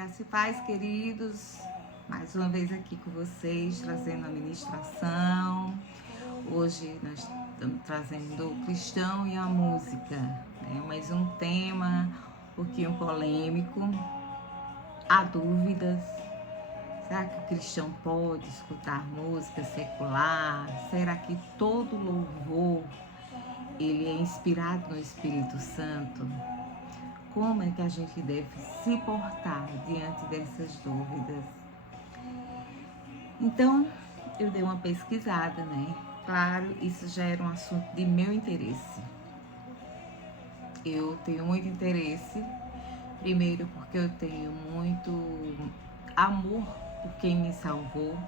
Graça e paz, queridos. Mais uma vez aqui com vocês, trazendo a ministração. Hoje nós estamos trazendo o cristão e a música, né? Mais um tema um pouquinho polêmico. Há dúvidas. Será que o cristão pode escutar música secular? Será que todo louvor ele é inspirado no Espírito Santo? Como é que a gente deve se portar diante dessas dúvidas? Então, eu dei uma pesquisada, né? Claro, isso já era um assunto de meu interesse. Eu tenho muito interesse, primeiro porque eu tenho muito amor por quem me salvou,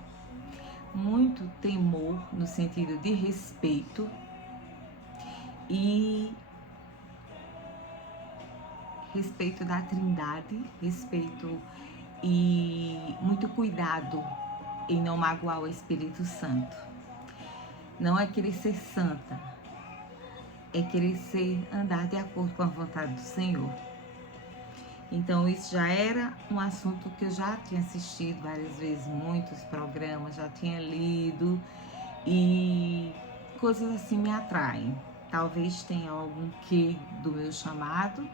muito temor no sentido de respeito e respeito da Trindade, respeito e muito cuidado em não magoar o Espírito Santo. Não é querer ser santa, é querer andar de acordo com a vontade do Senhor. Então isso já era um assunto que eu já tinha assistido várias vezes, muitos programas, já tinha lido e coisas assim me atraem. Talvez tenha algum quê do meu chamado,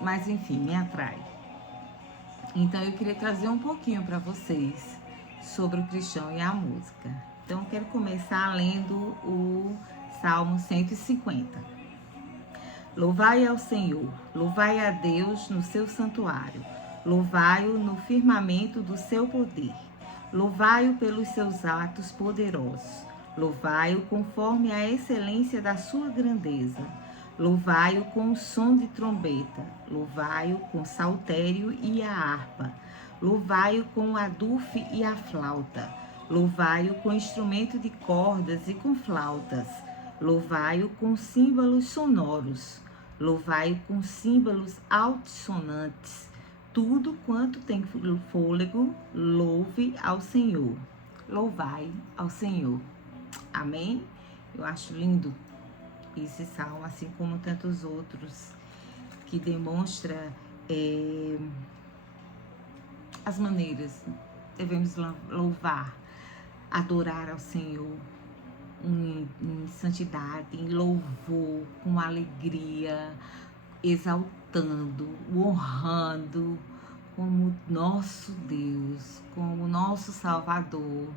mas enfim, me atrai. Então eu queria trazer um pouquinho para vocês sobre o cristão e a música. Então eu quero começar lendo o Salmo 150. Louvai ao Senhor, louvai a Deus no seu santuário, louvai-o no firmamento do seu poder, louvai-o pelos seus atos poderosos, louvai-o conforme a excelência da sua grandeza. Louvai-o com o som de trombeta, louvai-o com saltério e a harpa, louvai-o com o adufe e a flauta, louvai-o com instrumento de cordas e com flautas, louvai-o com símbolos sonoros, louvai-o com símbolos altissonantes. Tudo quanto tem fôlego, louve ao Senhor. Louvai ao Senhor. Amém? Eu acho lindo esse salmo, assim como tantos outros, que demonstra as maneiras devemos louvar, adorar ao Senhor em santidade, em louvor, com alegria, exaltando, honrando como nosso Deus, como nosso Salvador,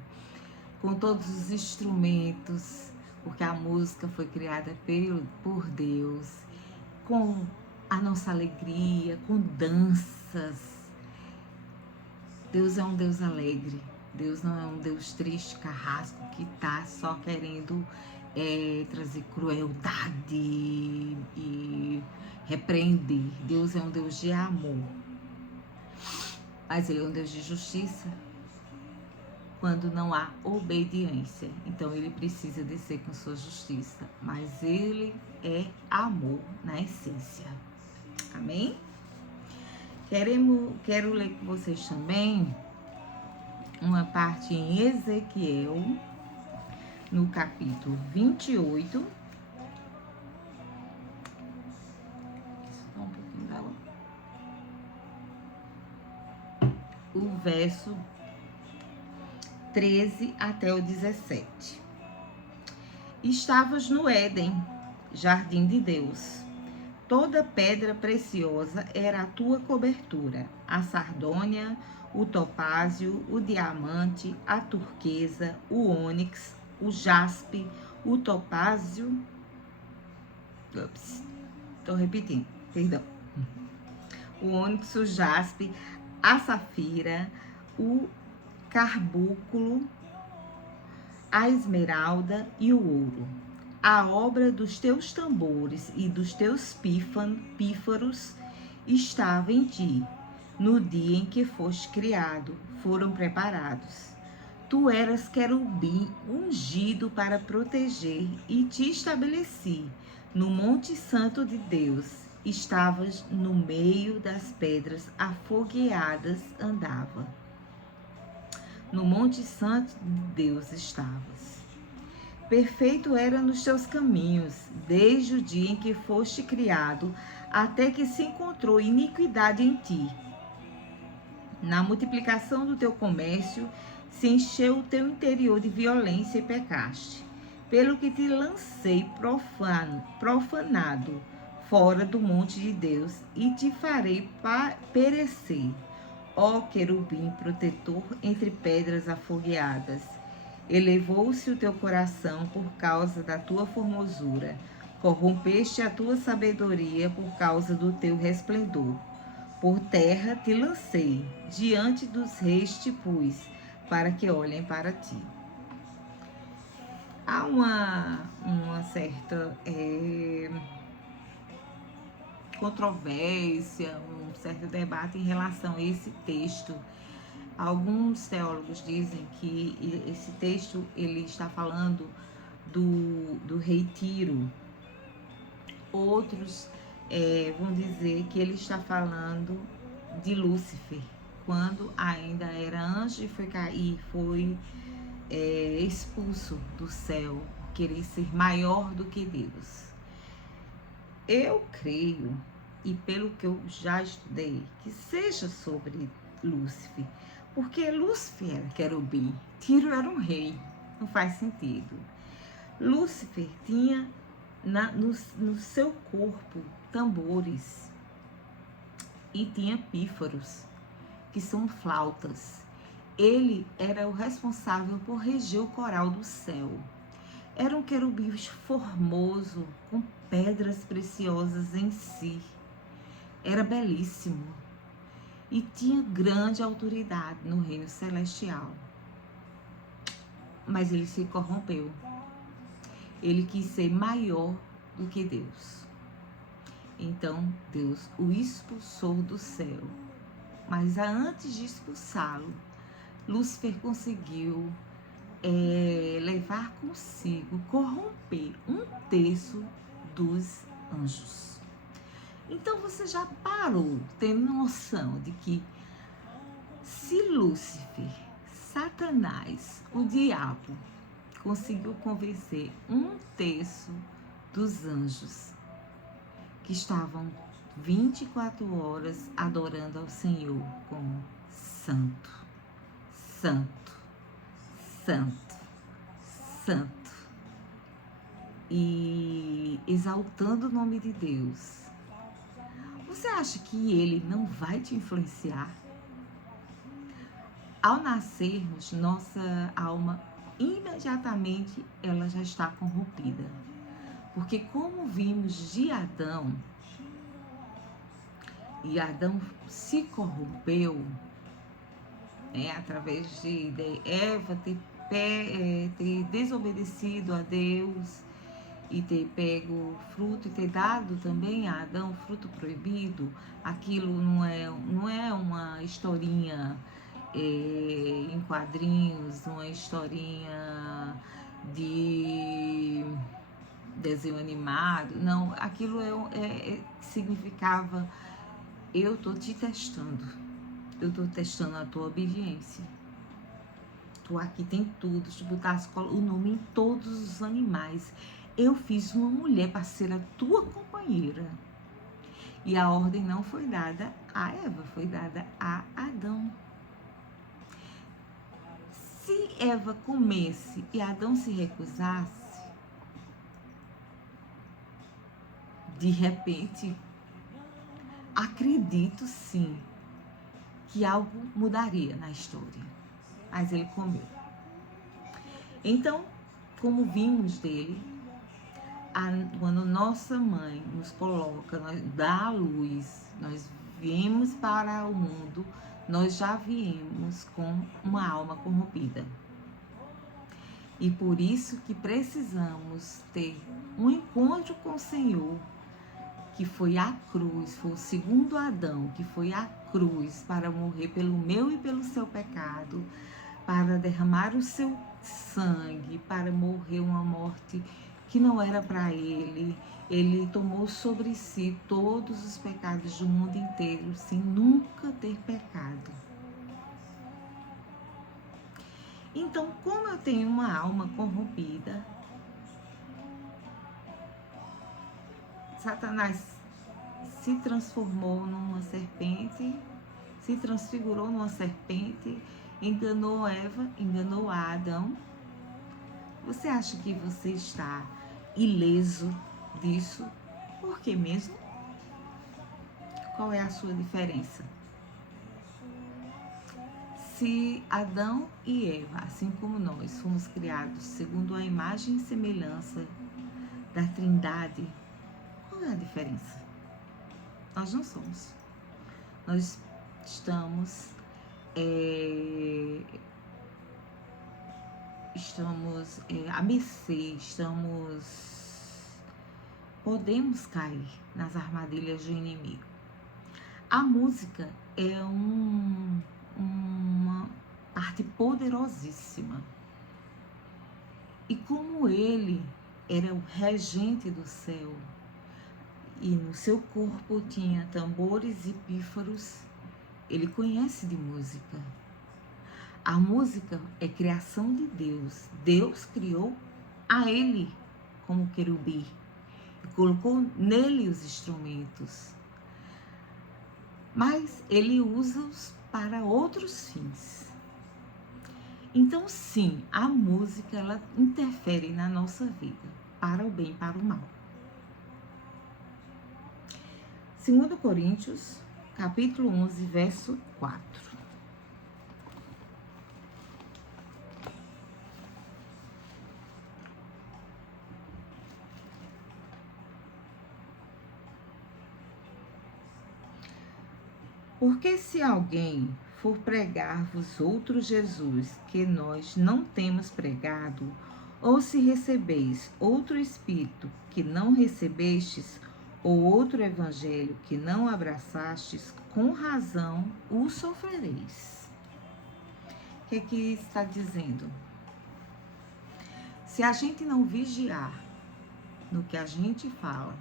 com todos os instrumentos, porque a música foi criada por Deus, com a nossa alegria, com danças. Deus é um Deus alegre, Deus não é um Deus triste, carrasco, que está só querendo trazer crueldade e repreender. Deus é um Deus de amor, mas Ele é um Deus de justiça. Quando não há obediência, então ele precisa descer com sua justiça, mas ele é amor na essência. Amém? Quero ler com vocês também uma parte em Ezequiel, no capítulo 28. Só um pouquinho dela. O verso 13 até o 17. Estavas no Éden, jardim de Deus. Toda pedra preciosa era a tua cobertura: a sardônia, o topázio, o diamante, a turquesa, o ônix, o jaspe, o topázio. Estou repetindo, perdão. O ônix, o jaspe, a safira, o carbúnculo, a esmeralda e o ouro. A obra dos teus tambores e dos teus pífaros estava em ti. No dia em que foste criado, foram preparados. Tu eras querubim ungido para proteger e te estabeleci. No monte santo de Deus, estavas no meio das pedras afogueadas, andava. No monte santo de Deus estavas. Perfeito era nos teus caminhos, desde o dia em que foste criado, até que se encontrou iniquidade em ti. Na multiplicação do teu comércio, se encheu o teu interior de violência e pecaste, pelo que te lancei profanado fora do monte de Deus e te farei perecer, ó querubim protetor entre pedras afogueadas. Elevou-se o teu coração por causa da tua formosura, corrompeste a tua sabedoria por causa do teu resplendor. Por terra te lancei, diante dos reis te pus, para que olhem para ti. Há uma certa controvérsia, um certo debate em relação a esse texto. Alguns teólogos dizem que esse texto ele está falando do rei Tiro. Outros vão dizer que ele está falando de Lúcifer, quando ainda era anjo e foi expulso do céu, querer ser maior do que Deus. Eu creio, e pelo que eu já estudei, que seja sobre Lúcifer, porque Lúcifer era querubim, Tiro era um rei, não faz sentido. Lúcifer tinha no seu corpo tambores e tinha pífaros, que são flautas. Ele era o responsável por reger o coral do céu. Era um querubim formoso, com pedras preciosas em si. Era belíssimo e tinha grande autoridade no reino celestial. Mas ele se corrompeu. Ele quis ser maior do que Deus. Então Deus o expulsou do céu. Mas antes de expulsá-lo, Lúcifer conseguiu levar consigo, corromper 1/3 dos anjos. Então você já parou tendo noção de que se Lúcifer, Satanás, o diabo, conseguiu convencer 1/3 dos anjos que estavam 24 horas adorando ao Senhor como santo, santo, santo, santo, e exaltando o nome de Deus. Você acha que ele não vai te influenciar? Ao nascermos, nossa alma imediatamente ela já está corrompida. Porque como vimos de Adão, e Adão se corrompeu, através de Eva ter desobedecido a Deus e ter pego o fruto e ter dado também a Adão fruto proibido. Aquilo não é uma historinha em quadrinhos, uma historinha de desenho animado. Não, aquilo significava: eu tô te testando, eu tô testando a tua obediência. Tu aqui tem tudo, te botar o nome em todos os animais. Eu fiz uma mulher para ser a tua companheira. E a ordem não foi dada a Eva, foi dada a Adão. Se Eva comesse e Adão se recusasse, de repente, acredito sim que algo mudaria na história. Mas ele comeu. Então, como vimos dele, quando nossa mãe nos coloca, nós dá a luz, nós viemos para o mundo, nós já viemos com uma alma corrompida. E por isso que precisamos ter um encontro com o Senhor, que foi a cruz, foi o segundo Adão, que foi a cruz para morrer pelo meu e pelo seu pecado, para derramar o seu sangue, para morrer uma morte que não era para ele. Ele tomou sobre si todos os pecados do mundo inteiro, sem nunca ter pecado. Então, como eu tenho uma alma corrompida, Satanás se transformou numa serpente se transfigurou numa serpente, enganou Eva, enganou Adão. Você acha que você está ileso disso? Por que mesmo? Qual é a sua diferença? Se Adão e Eva, assim como nós, fomos criados segundo a imagem e semelhança da Trindade, qual é a diferença? Nós não somos. Nós estamos à mercê, podemos cair nas armadilhas do inimigo. A música é uma parte poderosíssima. E como ele era o regente do céu, e no seu corpo tinha tambores e pífaros, ele conhece de música. A música é criação de Deus. Deus criou a ele como querubim e colocou nele os instrumentos. Mas ele usa-os para outros fins. Então, sim, a música ela interfere na nossa vida, para o bem e para o mal. 2 Coríntios, capítulo 11, verso 4. Porque se alguém for pregar-vos outro Jesus que nós não temos pregado, ou se recebeis outro Espírito que não recebestes, ou outro evangelho que não abraçastes, com razão o sofrereis. O que é que está dizendo? Se a gente não vigiar no que a gente fala,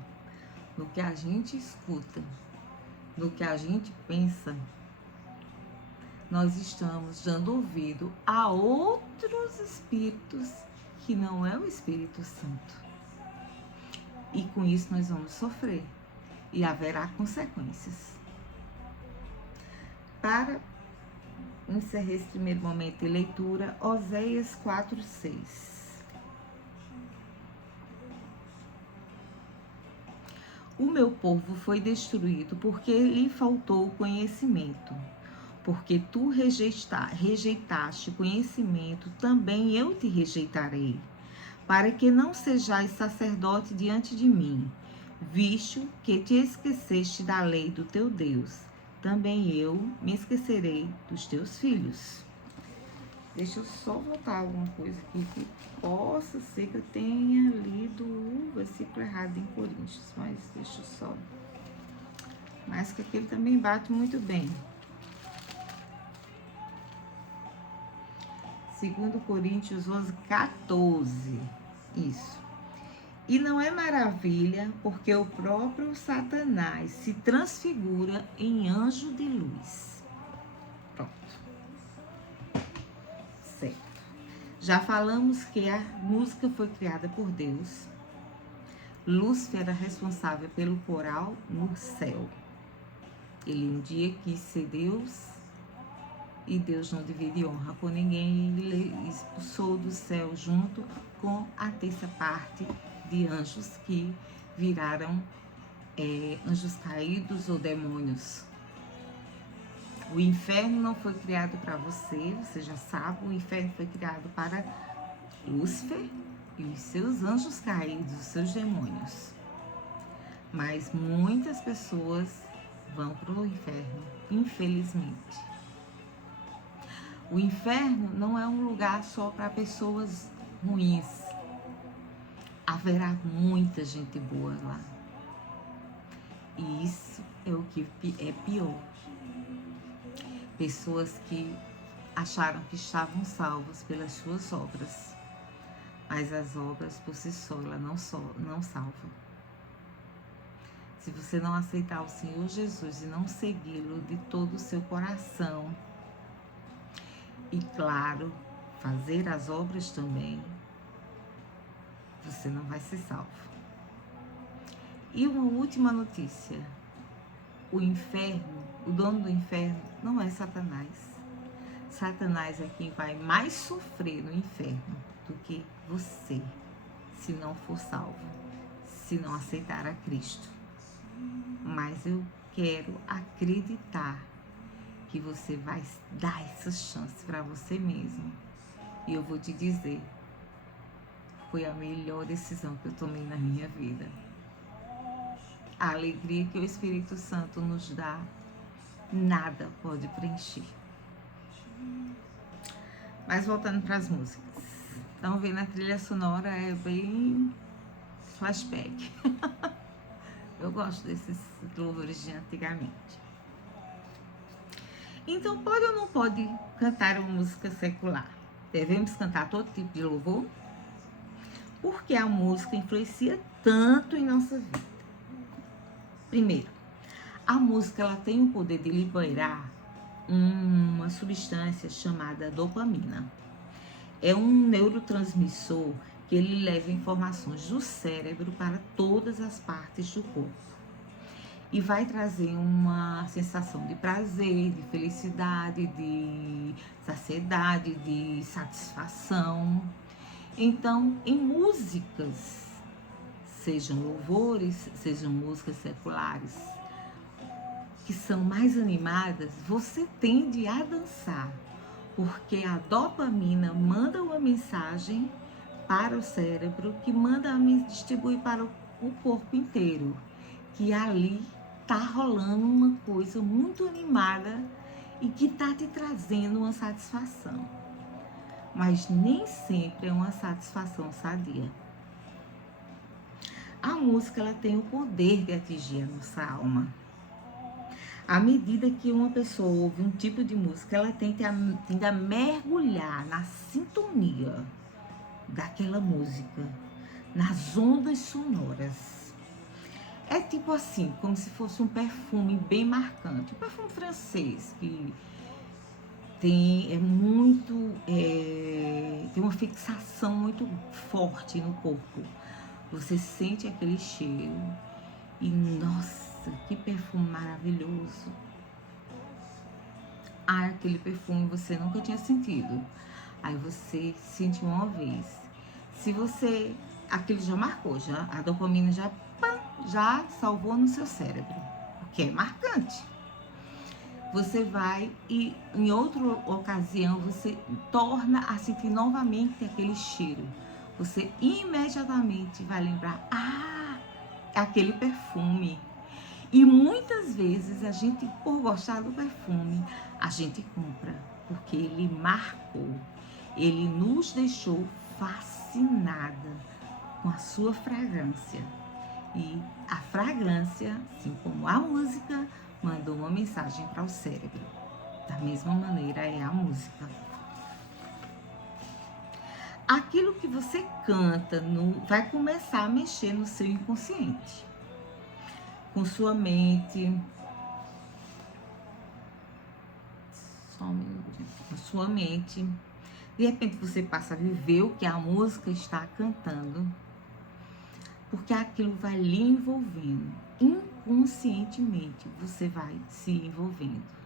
no que a gente escuta, no que a gente pensa, nós estamos dando ouvido a outros espíritos que não é o Espírito Santo. E com isso nós vamos sofrer e haverá consequências. Para encerrar esse primeiro momento de leitura, Oséias 4:6. O meu povo foi destruído porque lhe faltou o conhecimento. Porque tu rejeitaste conhecimento, também eu te rejeitarei, para que não sejais sacerdote diante de mim, visto que te esqueceste da lei do teu Deus, também eu me esquecerei dos teus filhos. Deixa eu só voltar alguma coisa aqui que possa ser que eu tenha lido o versículo errado em Coríntios, mas deixa eu só. Mas que aquele também bate muito bem. 2 Coríntios 11:14. Isso. E não é maravilha, porque o próprio Satanás se transfigura em anjo de luz. Pronto. Certo. Já falamos que a música foi criada por Deus. Lúcifer era responsável pelo coral no céu. Ele um dia quis ser Deus, e Deus não divide honra com ninguém, ele expulsou do céu junto com a terça parte de anjos que viraram anjos caídos ou demônios. O inferno não foi criado para você já sabe, o inferno foi criado para Lúcifer e os seus anjos caídos, os seus demônios. Mas muitas pessoas vão para o inferno, infelizmente. O inferno não é um lugar só para pessoas ruins. Haverá muita gente boa lá. E isso é o que é pior. Pessoas que acharam que estavam salvas pelas suas obras. Mas as obras por si só, ela não salvam. Se você não aceitar o Senhor Jesus e não segui-lo de todo o seu coração, e claro, fazer as obras também, você não vai ser salvo. E uma última notícia: o inferno O dono do inferno não é Satanás. Satanás é quem vai mais sofrer no inferno do que você, se não for salvo, se não aceitar a Cristo. Mas eu quero acreditar que você vai dar essa chance para você mesmo. E eu vou te dizer, foi a melhor decisão que eu tomei na minha vida. A alegria que o Espírito Santo nos dá, nada pode preencher. Mas voltando para as músicas. Estão vendo, a trilha sonora é bem flashback. Eu gosto desses louvores de antigamente. Então, pode ou não pode cantar uma música secular? Devemos cantar todo tipo de louvor? Porque a música influencia tanto em nossa vida. Primeiro, a música ela tem o poder de liberar uma substância chamada dopamina. É um neurotransmissor que ele leva informações do cérebro para todas as partes do corpo. E vai trazer uma sensação de prazer, de felicidade, de saciedade, de satisfação. Então, em músicas, sejam louvores, sejam músicas seculares, que são mais animadas, você tende a dançar, porque a dopamina manda uma mensagem para o cérebro, que manda distribuir para o corpo inteiro, que ali tá rolando uma coisa muito animada e que tá te trazendo uma satisfação. Mas nem sempre é uma satisfação sadia. A música ela tem o poder de atingir a nossa alma. À medida que uma pessoa ouve um tipo de música, ela tende a mergulhar na sintonia daquela música, nas ondas sonoras. É tipo assim, como se fosse um perfume bem marcante. Um perfume francês, que tem uma fixação muito forte no corpo. Você sente aquele cheiro e, nossa, que perfume maravilhoso. Ah, aquele perfume você nunca tinha sentido. Aí você sente uma vez. Se você, aquele já marcou, a dopamina já salvou no seu cérebro, porque é marcante. Você vai e em outra ocasião você torna a sentir novamente aquele cheiro. Você imediatamente vai lembrar, aquele perfume. E muitas vezes a gente, por gostar do perfume, a gente compra, porque ele marcou, ele nos deixou fascinada com a sua fragrância. E a fragrância, assim como a música, mandou uma mensagem para o cérebro. Da mesma maneira é a música. Aquilo que você canta vai começar a mexer no seu inconsciente, com sua mente. Só um minutinho. Com sua mente. De repente você passa a viver o que a música está cantando, porque aquilo vai lhe envolvendo. Inconscientemente você vai se envolvendo.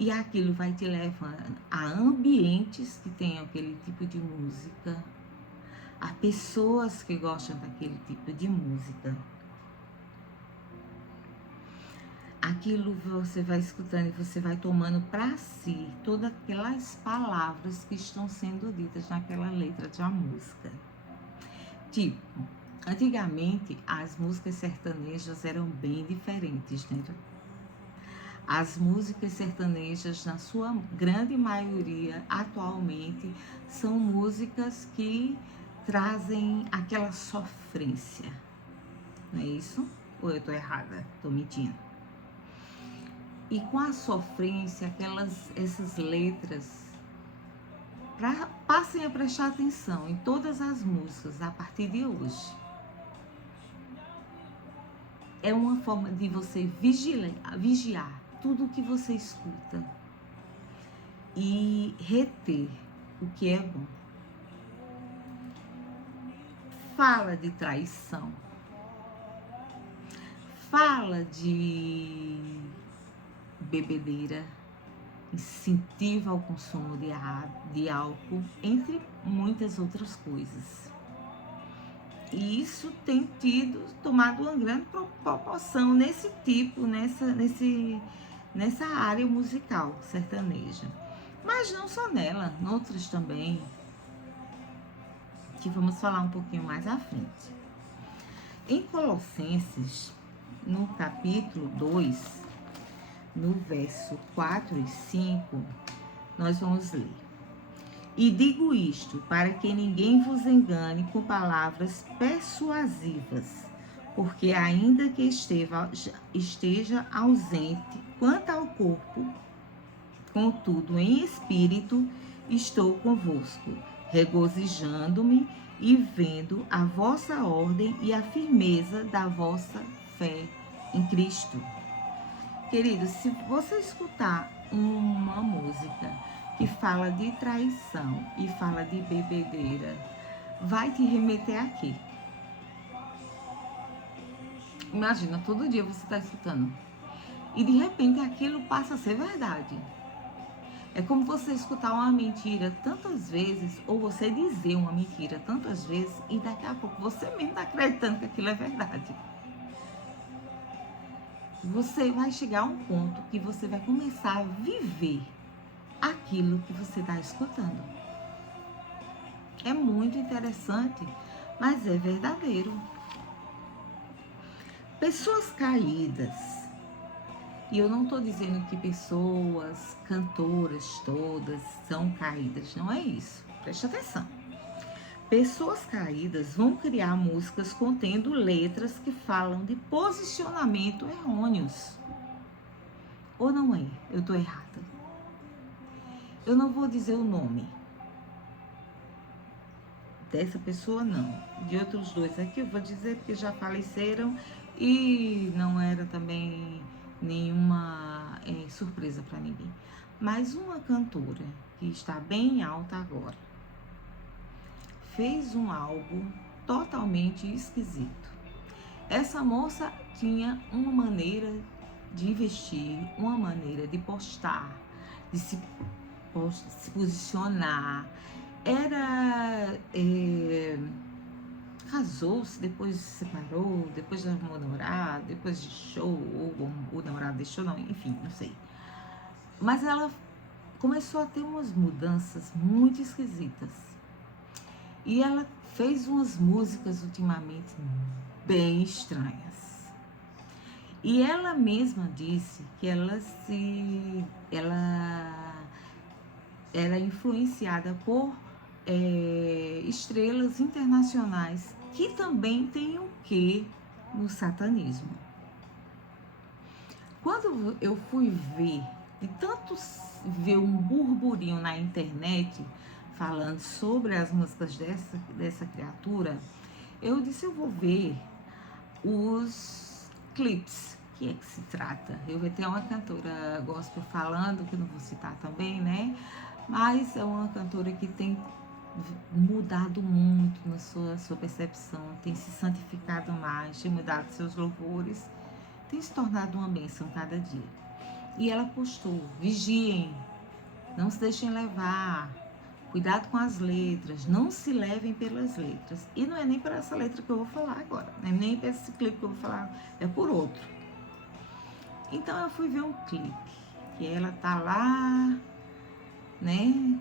E aquilo vai te levando a ambientes que tenham aquele tipo de música, a pessoas que gostam daquele tipo de música. Aquilo você vai escutando e você vai tomando para si todas aquelas palavras que estão sendo ditas naquela letra de uma música. Tipo, antigamente as músicas sertanejas eram bem diferentes, né? As músicas sertanejas, na sua grande maioria, atualmente, são músicas que trazem aquela sofrência. Não é isso? Ou eu tô errada? Tô mentindo. E com a sofrência, essas letras, passem a prestar atenção em todas as músicas a partir de hoje. É uma forma de você vigiar tudo o que você escuta e reter o que é bom. Fala de traição, fala de bebedeira, incentiva ao consumo de álcool, entre muitas outras coisas. E isso tem tomado uma grande proporção nessa área musical sertaneja. Mas não só nela, noutras também, que vamos falar um pouquinho mais à frente. Em Colossenses, no capítulo 2, no verso 4 e 5, nós vamos ler. E digo isto, para que ninguém vos engane com palavras persuasivas, porque ainda que esteja ausente quanto ao corpo, contudo em espírito estou convosco, regozijando-me e vendo a vossa ordem e a firmeza da vossa fé em Cristo. Querido, se você escutar uma música que fala de traição e fala de bebedeira, vai te remeter a quê? Imagina, todo dia você está escutando e de repente aquilo passa a ser verdade. É como você escutar uma mentira tantas vezes, ou você dizer uma mentira tantas vezes, e daqui a pouco você mesmo está acreditando que aquilo é verdade. Você vai chegar a um ponto que você vai começar a viver aquilo que você está escutando. É muito interessante, mas é verdadeiro. Pessoas caídas. E eu não estou dizendo que pessoas, cantoras todas são caídas, não é isso. Preste atenção. Pessoas caídas vão criar músicas contendo letras que falam de posicionamento errôneos. Ou não é? Eu estou errada. Eu não vou dizer o nome dessa pessoa, não. De outros dois aqui eu vou dizer porque já faleceram e não era também nenhuma surpresa para ninguém. Mas uma cantora que está bem alta agora fez um álbum totalmente esquisito. Essa moça tinha uma maneira de vestir, uma maneira de postar, de se posicionar. Casou-se, depois se separou, depois arrumou namorado, depois deixou, ou o namorado deixou, não, enfim, não sei. Mas ela começou a ter umas mudanças muito esquisitas. E ela fez umas músicas ultimamente bem estranhas. E ela mesma disse que ela era influenciada por estrelas internacionais que também tem o quê no satanismo. Quando eu fui ver, de tanto ver um burburinho na internet falando sobre as músicas dessa criatura, eu disse, eu vou ver os clipes, que é que se trata. Eu vi até uma cantora gospel falando, que eu não vou citar também, né? Mas é uma cantora que tem mudado muito na sua percepção, tem se santificado mais, tem mudado seus louvores, tem se tornado uma bênção cada dia. E ela postou, vigiem, não se deixem levar, cuidado com as letras, não se levem pelas letras. E não é nem por essa letra que eu vou falar agora, não é nem por esse clipe que eu vou falar, é por outro. Então eu fui ver um clipe, que ela tá lá, né,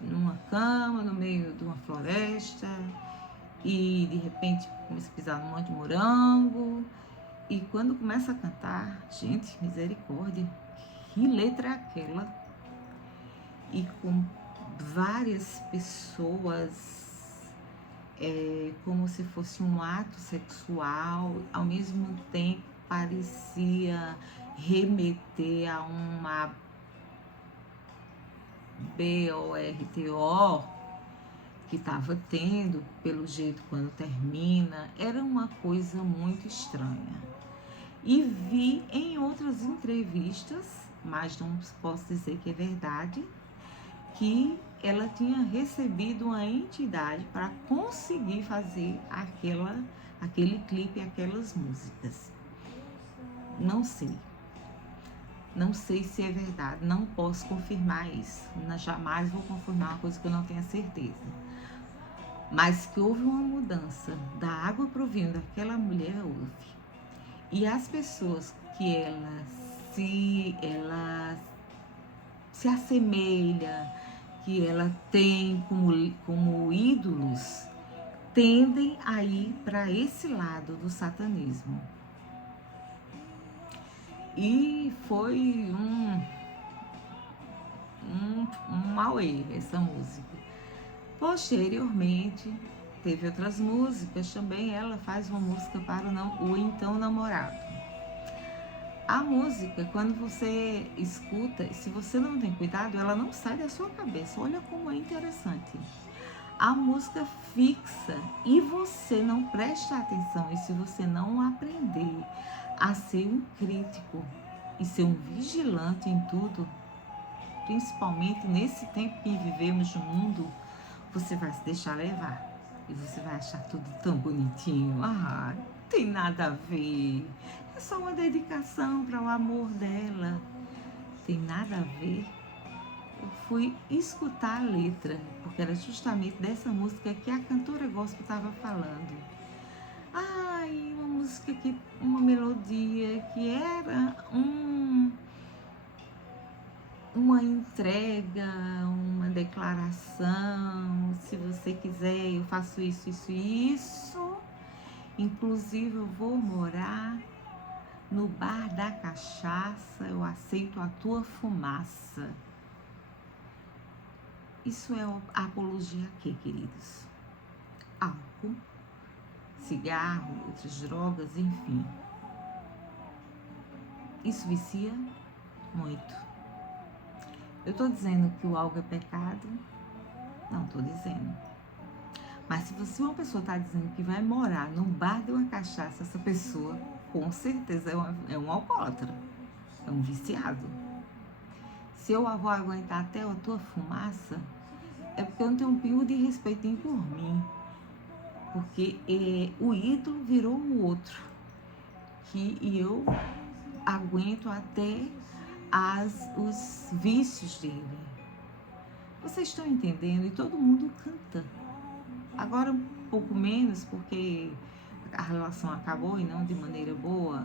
numa cama, no meio de uma floresta, e de repente começa a pisar num monte de morango, e quando começa a cantar, gente, misericórdia, que letra é aquela? E com várias pessoas, como se fosse um ato sexual, ao mesmo tempo parecia remeter a uma BORTO que estava tendo, pelo jeito quando termina, era uma coisa muito estranha. E vi em outras entrevistas, mas não posso dizer que é verdade, que ela tinha recebido uma entidade para conseguir fazer aquele clipe, aquelas músicas. Não sei. Não sei se é verdade, não posso confirmar isso. Jamais vou confirmar uma coisa que eu não tenho certeza. Mas que houve uma mudança da água para o vinho daquela mulher, houve. E as pessoas que ela se assemelha, que ela tem como ídolos, tendem a ir para esse lado do satanismo. E foi um auê essa música. Posteriormente, teve outras músicas também. Ela faz uma música para o então namorado. A música, quando você escuta, se você não tem cuidado, ela não sai da sua cabeça. Olha como é interessante. A música fixa e você não presta atenção. E se você não aprender a ser um crítico e ser um vigilante em tudo, principalmente nesse tempo que vivemos no mundo, você vai se deixar levar. E você vai achar tudo tão bonitinho. Ah, não tem nada a ver. É só uma dedicação para o amor dela. Tem nada a ver. Eu fui escutar a letra, porque era justamente dessa música que a cantora gospel estava falando. Ai, uma música uma melodia que era uma entrega, uma declaração. Se você quiser, eu faço isso, isso e isso. Inclusive, eu vou morar no bar da cachaça, eu aceito a tua fumaça. Isso é apologia a quê, queridos? Álcool, cigarro, outras drogas, enfim. Isso vicia muito. Eu estou dizendo que o álcool é pecado? Não estou dizendo. Mas se você, uma pessoa está dizendo que vai morar num bar de uma cachaça, essa pessoa com certeza é um alcoólatra, é um viciado. Se eu vou aguentar até a tua fumaça, é porque eu não tenho um pingo de respeito nem por mim. Porque o ídolo virou o outro. E eu aguento até os vícios dele. Vocês estão entendendo? E todo mundo canta. Agora um pouco menos, porque a relação acabou e não de maneira boa.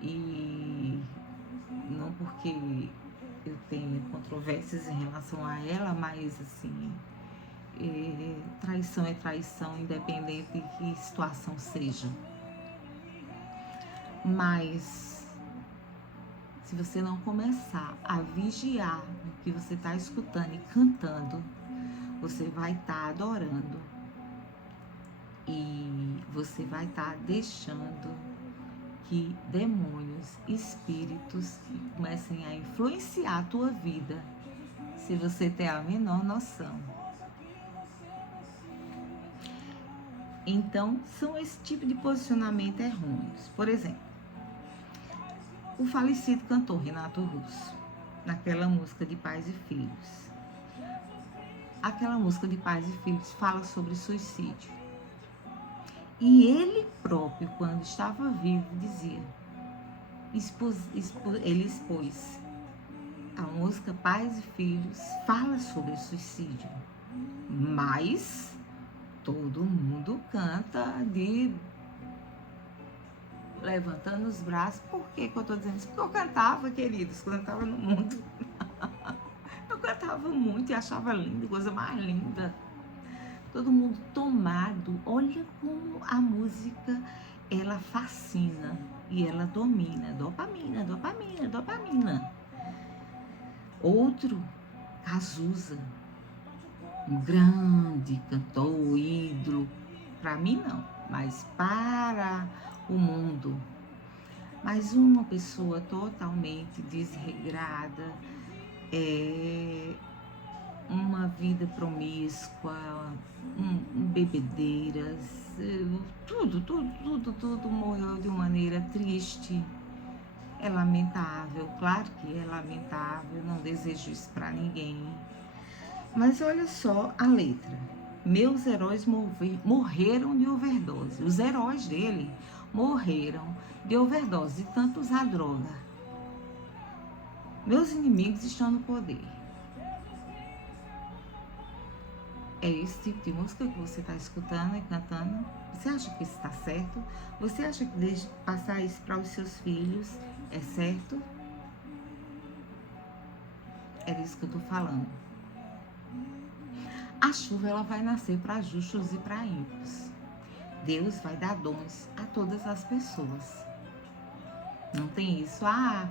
E não porque eu tenho controvérsias em relação a ela, mas assim, traição é traição, independente de que situação seja. Mas se você não começar a vigiar o que você está escutando e cantando, você vai estar adorando e você vai estar deixando que demônios, espíritos comecem a influenciar a tua vida, se você tem a menor noção. Então, são esse tipo de posicionamento errôneos. Por exemplo, o falecido cantor Renato Russo, naquela música de Pais e Filhos. Aquela música de Pais e Filhos fala sobre suicídio. E ele próprio, quando estava vivo, dizia, ele expôs. A música Pais e Filhos fala sobre suicídio, mas todo mundo canta levantando os braços. Por que eu tô dizendo isso? Porque eu cantava, queridos, quando eu estava no mundo. Eu cantava muito e achava lindo, coisa mais linda. Todo mundo tomado. Olha como a música, ela fascina e ela domina. Dopamina, dopamina, dopamina. Outro, Cazuza, um grande cantor, ídolo. Para mim não, mas para o mundo. Mas uma pessoa totalmente desregrada, uma vida promíscua, bebedeiras, tudo morreu de uma maneira triste. É lamentável, claro que é lamentável, não desejo isso para ninguém. Mas olha só a letra. Meus heróis morreram de overdose. Os heróis dele morreram de overdose, de tanto usar droga. Meus inimigos estão no poder. É esse tipo de música que você está escutando e cantando? Você acha que isso está certo? Você acha que passar isso para os seus filhos é certo? É disso que eu estou falando. A chuva ela vai nascer para justos e para ímpios. Deus vai dar dons a todas as pessoas. Não tem isso,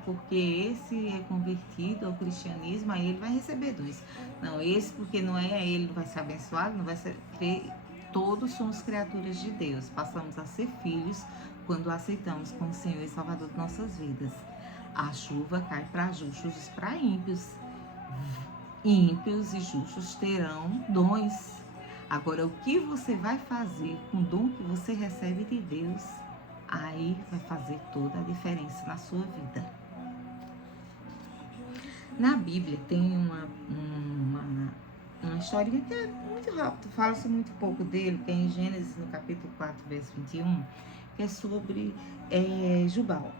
porque esse é convertido ao cristianismo, aí ele vai receber dons. Não, esse porque não é, ele não vai ser abençoado, não vai ser. Todos somos criaturas de Deus, passamos a ser filhos quando aceitamos como Senhor e Salvador de nossas vidas. A chuva cai para justos e para ímpios. Ímpios e justos terão dons. Agora, o que você vai fazer com o dom que você recebe de Deus, aí vai fazer toda a diferença na sua vida. Na Bíblia tem uma historinha que é muito rápido, fala-se muito pouco dele, que é em Gênesis, no capítulo 4, verso 21, que é sobre Jubal.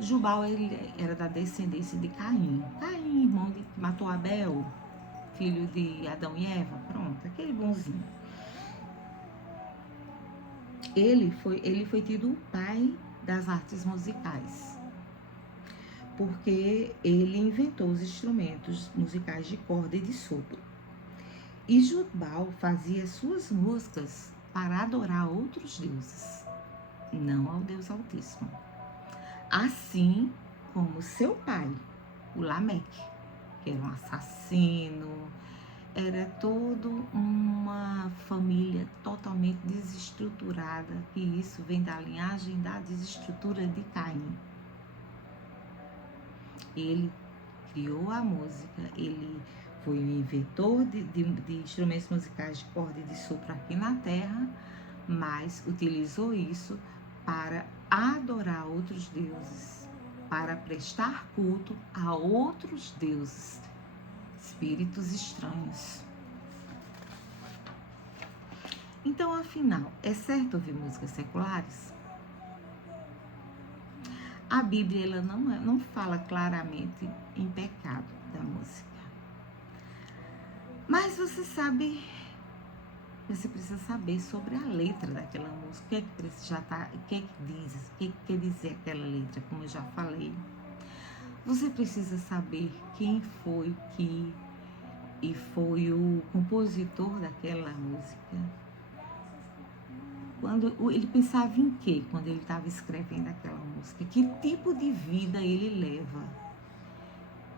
Jubal, ele era da descendência de Caim. Caim, irmão que matou Abel, filho de Adão e Eva, pronto, aquele bonzinho. Ele foi tido o pai das artes musicais, porque ele inventou os instrumentos musicais de corda e de sopro. E Jubal fazia suas músicas para adorar outros deuses, não ao Deus Altíssimo. Assim como seu pai, o Lameque, que era um assassino, era toda uma família totalmente desestruturada, que isso vem da linhagem da desestrutura de Caim. Ele criou a música, ele foi o inventor de instrumentos musicais de corda e de sopro aqui na Terra, mas utilizou isso para adorar outros deuses, para prestar culto a outros deuses, espíritos estranhos. Então, afinal, é certo ouvir músicas seculares? A Bíblia ela não fala claramente em pecado da música. Mas você precisa saber sobre a letra daquela música. O que quer dizer aquela letra, como eu já falei. Você precisa saber quem foi foi o compositor daquela música. Quando ele pensava em quê quando ele estava escrevendo aquela música? Que tipo de vida ele leva?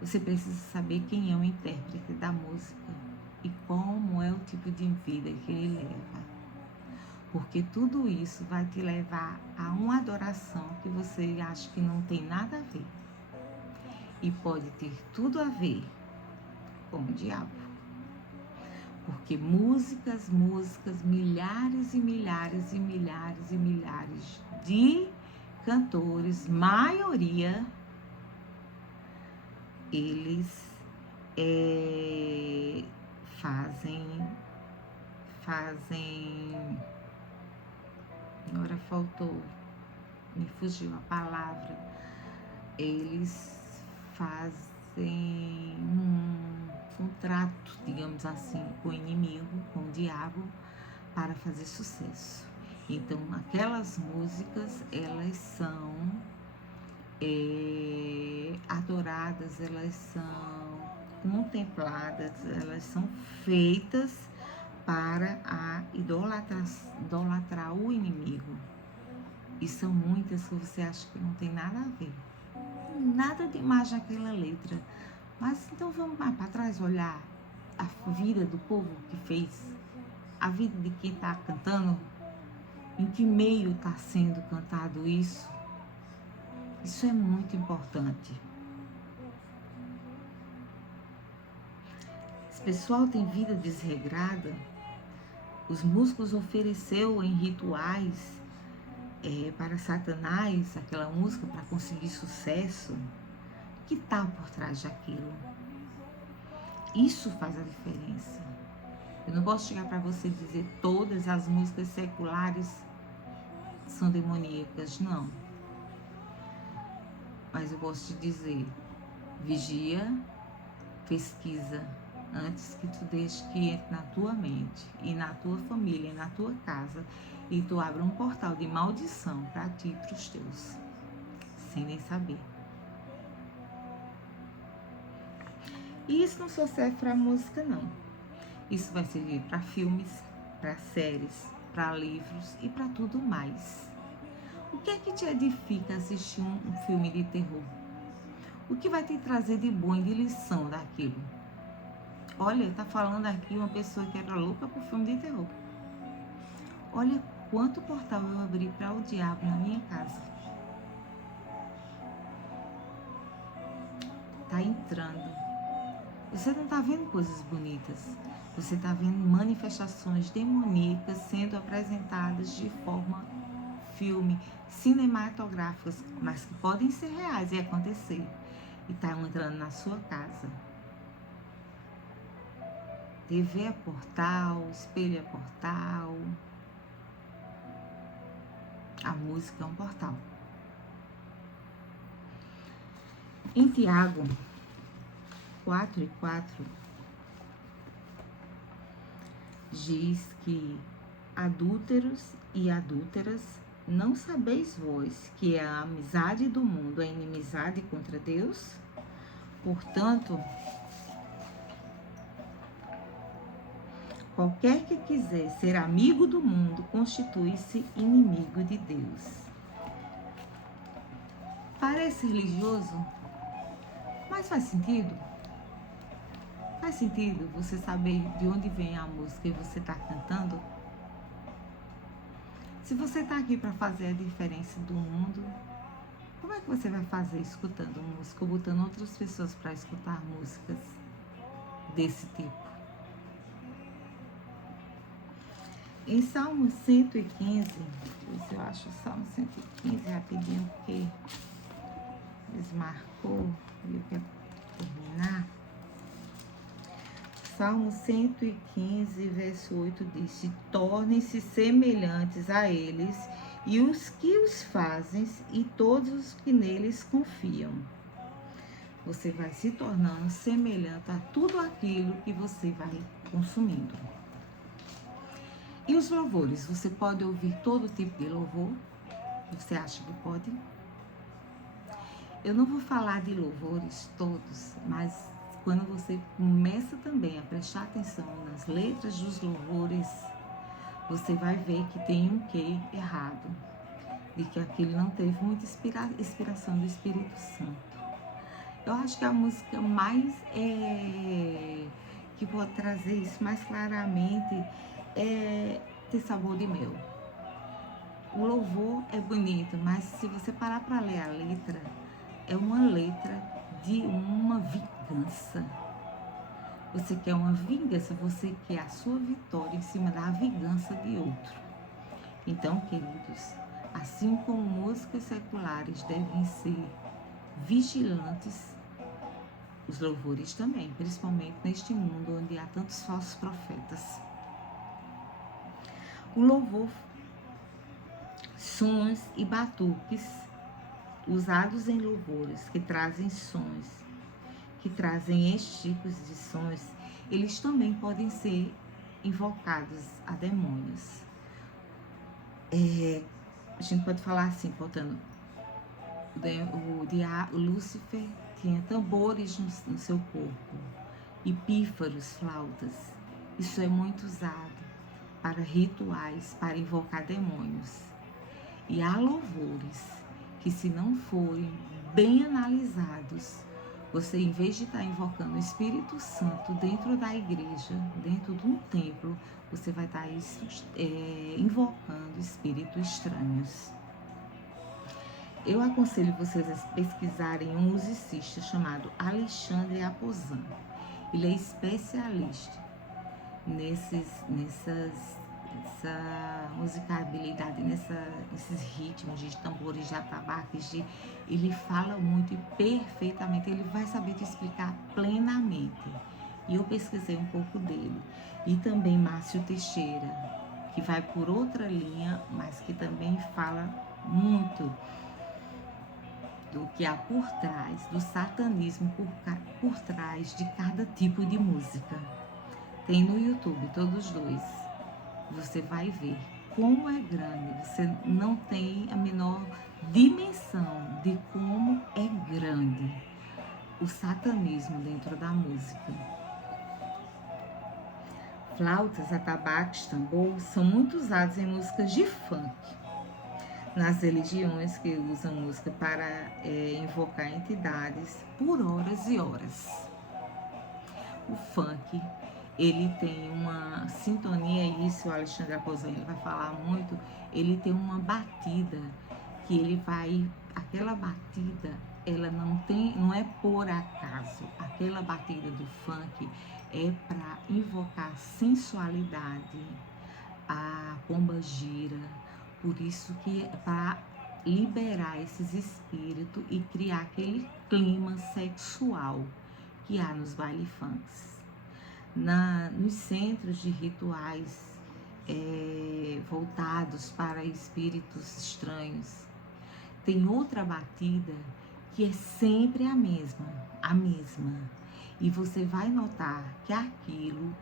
Você precisa saber quem é o intérprete da música e como é o tipo de vida que ele leva. Porque tudo isso vai te levar a uma adoração que você acha que não tem nada a ver. E pode ter tudo a ver com o diabo. Porque músicas, milhares e milhares e milhares e milhares de cantores, maioria, eles fazem, agora me fugiu a palavra, eles fazem contrato, digamos assim, com o inimigo, com o diabo, para fazer sucesso. Então, aquelas músicas, elas são adoradas, elas são contempladas, elas são feitas para idolatrar o inimigo. E são muitas que você acha que não tem nada a ver. Nada demais naquela letra. Mas então vamos mais para trás olhar a vida do povo que fez, a vida de quem está cantando, em que meio está sendo cantado isso. Isso é muito importante. Esse pessoal tem vida desregrada. Os músicos ofereceu em rituais para Satanás aquela música para conseguir sucesso. O que está por trás daquilo? Isso faz a diferença. Eu não posso chegar para você e dizer todas as músicas seculares são demoníacas, não. Mas eu posso te dizer Vigia, pesquisa, antes que tu deixe que entre na tua mente e na tua família, e na tua casa, e tu abra um portal de maldição para ti e para os teus, sem nem saber. E isso não só serve para música, não. Isso vai servir para filmes, para séries, para livros e para tudo mais. O que é que te edifica assistir um filme de terror? O que vai te trazer de bom e de lição daquilo? Olha, tá falando aqui uma pessoa que era louca por filme de terror. Olha quanto portal eu abri para o diabo na minha casa. Tá entrando. Você não tá vendo coisas bonitas. Você tá vendo manifestações demoníacas sendo apresentadas de forma filme, cinematográficas, mas que podem ser reais e acontecer. E tá entrando na sua casa. TV é portal, espelho é portal. A música é um portal. Em Tiago 4:4 diz que adúlteros e adúlteras, não sabeis vós que a amizade do mundo é inimizade contra Deus? Portanto, qualquer que quiser ser amigo do mundo constitui-se inimigo de Deus. Parece religioso, mas faz sentido. Faz sentido você saber de onde vem a música e você está cantando? Se você está aqui para fazer a diferença do mundo, como é que você vai fazer escutando música ou botando outras pessoas para escutar músicas desse tipo? Em Salmo 115, ver se eu acho o Salmo 115 rapidinho, porque desmarcou e eu quero terminar. Salmo 115, verso 8 diz: tornem-se semelhantes a eles e os que os fazem e todos os que neles confiam. Você vai se tornando semelhante a tudo aquilo que você vai consumindo. E os louvores? Você pode ouvir todo tipo de louvor? Você acha que pode? Eu não vou falar de louvores todos, mas quando você começa também a prestar atenção nas letras dos louvores, você vai ver que tem um quê errado, de que aquilo não teve muita inspiração do Espírito Santo. Eu acho que a música mais que pode trazer isso mais claramente é ter sabor de mel. O louvor é bonito, mas se você parar para ler a letra, é uma letra de uma vingança. Você quer uma vingança, você quer a sua vitória em cima da vingança de outro. Então, queridos, assim como músicas seculares devem ser vigilantes, os louvores também, principalmente neste mundo onde há tantos falsos profetas. O louvor, sons e batuques usados em louvores que trazem sons, que trazem estes tipos de sons, eles também podem ser invocados a demônios. A gente pode falar assim, contando, o Lúcifer tinha tambores no seu corpo, e pífaros, flautas. Isso é muito usado para rituais, para invocar demônios. E há louvores que, se não forem bem analisados, você, em vez de estar invocando o Espírito Santo dentro da igreja, dentro de um templo, você vai estar invocando espíritos estranhos. Eu aconselho vocês a pesquisarem um musicista chamado Alexandre Aposan. Ele é especialista nessa musicalidade, nesses ritmos de tambores, de atabaques, ele fala muito e perfeitamente, ele vai saber te explicar plenamente. E eu pesquisei um pouco dele. E também Márcio Teixeira, que vai por outra linha, mas que também fala muito. do que há por trás, do satanismo por trás de cada tipo de música. Tem no YouTube, todos dois. Você vai ver como é grande. Você não tem a menor dimensão de como é grande o satanismo dentro da música. Flautas, atabaques, tambor são muito usados em músicas de funk. Nas religiões que usam música para invocar entidades por horas e horas. O funk, ele tem uma sintonia, e isso o Alexandre Aposan ele vai falar muito, ele tem uma batida que ele vai, aquela batida, ela não é por acaso, aquela batida do funk é para invocar sensualidade, a pomba gira, por isso que é para liberar esses espíritos e criar aquele clima sexual que há nos baile funks. Nos centros de rituais voltados para espíritos estranhos, tem outra batida que é sempre a mesma. E você vai notar que aquilo,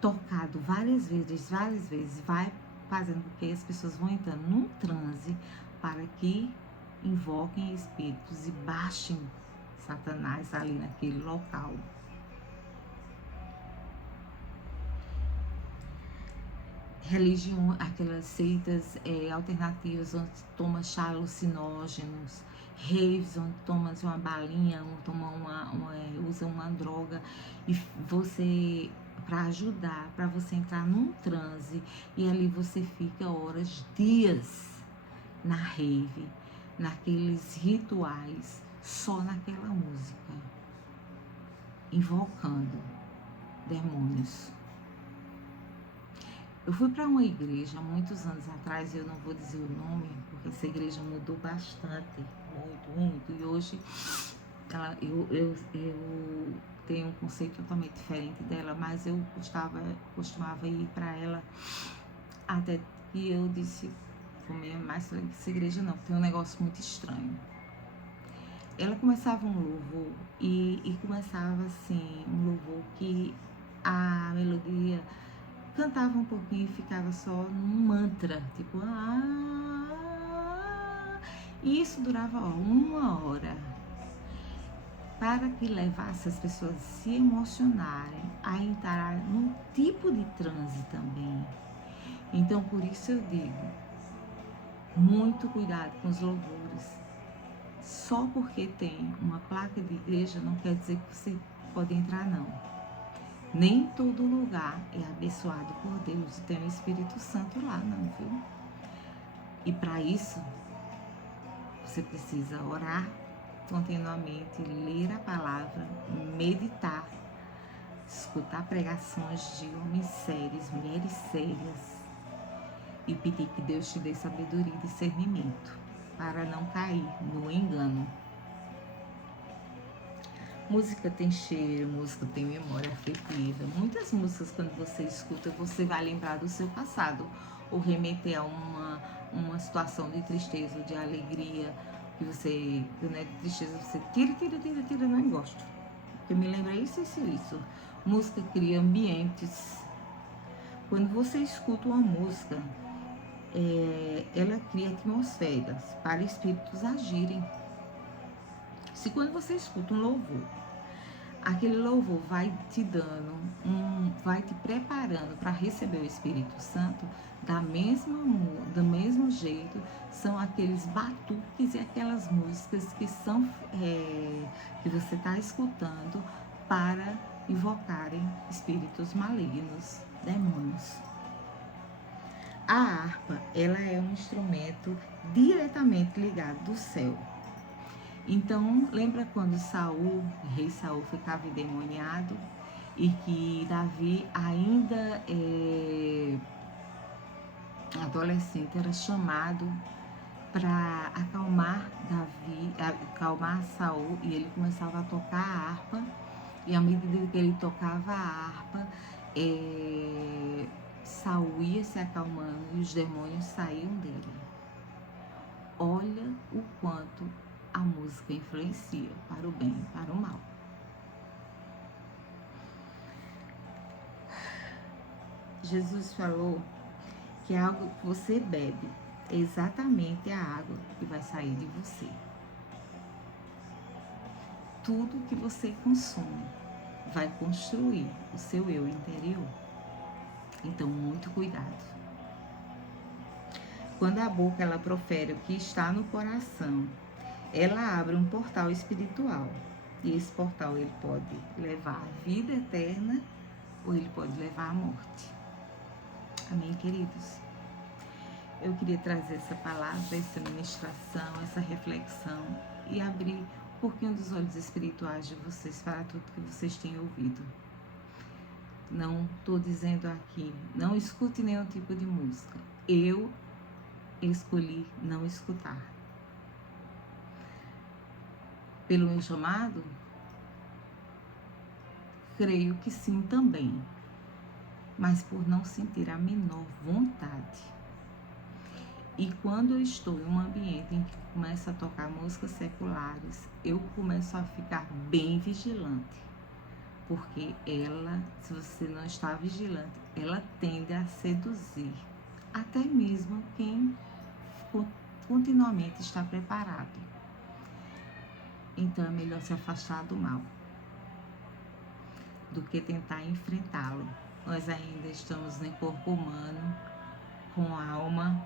tocado várias vezes, vai fazendo com que as pessoas vão entrando num transe para que invoquem espíritos e baixem Satanás ali naquele local. Religião, aquelas seitas alternativas onde toma chá alucinógenos, raves onde toma uma balinha, usa uma droga, e você, para ajudar, para você entrar num transe, e ali você fica horas, dias na rave, naqueles rituais, só naquela música, invocando demônios. Eu fui para uma igreja muitos anos atrás, eu não vou dizer o nome, porque essa igreja mudou bastante, muito, e hoje eu tenho um conceito totalmente diferente dela, mas eu costumava ir para ela, até que eu disse, mais essa igreja não, tem um negócio muito estranho. Ela começava um louvor e começava assim, um louvor que a melodia cantava um pouquinho e ficava só num mantra, tipo e isso durava uma hora, para que levasse as pessoas a se emocionarem, a entrar num tipo de transe também. Então, por isso eu digo, muito cuidado com os louvores. Só porque tem uma placa de igreja não quer dizer que você pode entrar, não. Nem todo lugar é abençoado por Deus e tem o Espírito Santo lá, não, viu? E para isso, você precisa orar continuamente, ler a palavra, meditar, escutar pregações de homens sérios, mulheres sérias e pedir que Deus te dê sabedoria e discernimento para não cair no engano. Música tem cheiro, música tem memória afetiva. Muitas músicas, quando você escuta, você vai lembrar do seu passado ou remeter a uma situação de tristeza ou de alegria que você, né, de tristeza, você tira, não gosto. Porque me lembra isso. Música cria ambientes. Quando você escuta uma música, ela cria atmosferas para espíritos agirem. Se quando você escuta um louvor, aquele louvor vai te dando, vai te preparando para receber o Espírito Santo, do mesmo jeito, são aqueles batuques e aquelas músicas que são que você está escutando para invocarem espíritos malignos, demônios. A harpa, ela é um instrumento diretamente ligado do céu. Então, lembra quando rei Saul ficava endemoniado e que Davi, ainda adolescente, era chamado para acalmar Saul, e ele começava a tocar a harpa, e à medida que ele tocava a harpa, Saul ia se acalmando e os demônios saíam dele. Olha o quanto a música influencia para o bem e para o mal. Jesus falou que a água que você bebe é exatamente a água que vai sair de você. Tudo que você consome vai construir o seu eu interior. Então, muito cuidado. Quando a boca ela profere o que está no coração, ela abre um portal espiritual. E esse portal ele pode levar à vida eterna ou ele pode levar à morte. Amém, queridos? Eu queria trazer essa palavra, essa ministração, essa reflexão e abrir um pouquinho dos olhos espirituais de vocês para tudo que vocês têm ouvido. Não estou dizendo aqui, não escute nenhum tipo de música. Eu escolhi não escutar. Pelo meu chamado? Creio que sim também, mas por não sentir a menor vontade. E quando eu estou em um ambiente em que começa a tocar músicas seculares, eu começo a ficar bem vigilante, porque ela, se você não está vigilante, ela tende a seduzir, até mesmo quem continuamente está preparado. Então é melhor se afastar do mal do que tentar enfrentá-lo. Nós ainda estamos em corpo humano, com alma,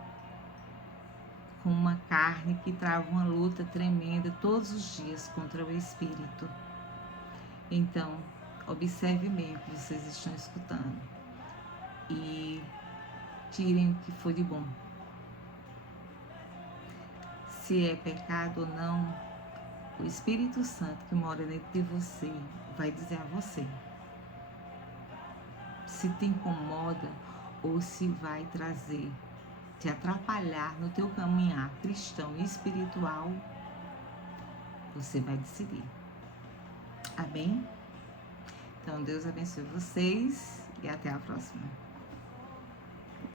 com uma carne que trava uma luta tremenda todos os dias contra o espírito. Então, observe bem o que vocês estão escutando e tirem o que for de bom. Se é pecado ou não, o Espírito Santo que mora dentro de você vai dizer a você se te incomoda ou se vai trazer, te atrapalhar no teu caminhar cristão e espiritual. Você vai decidir. Amém? Então, Deus abençoe vocês e até a próxima.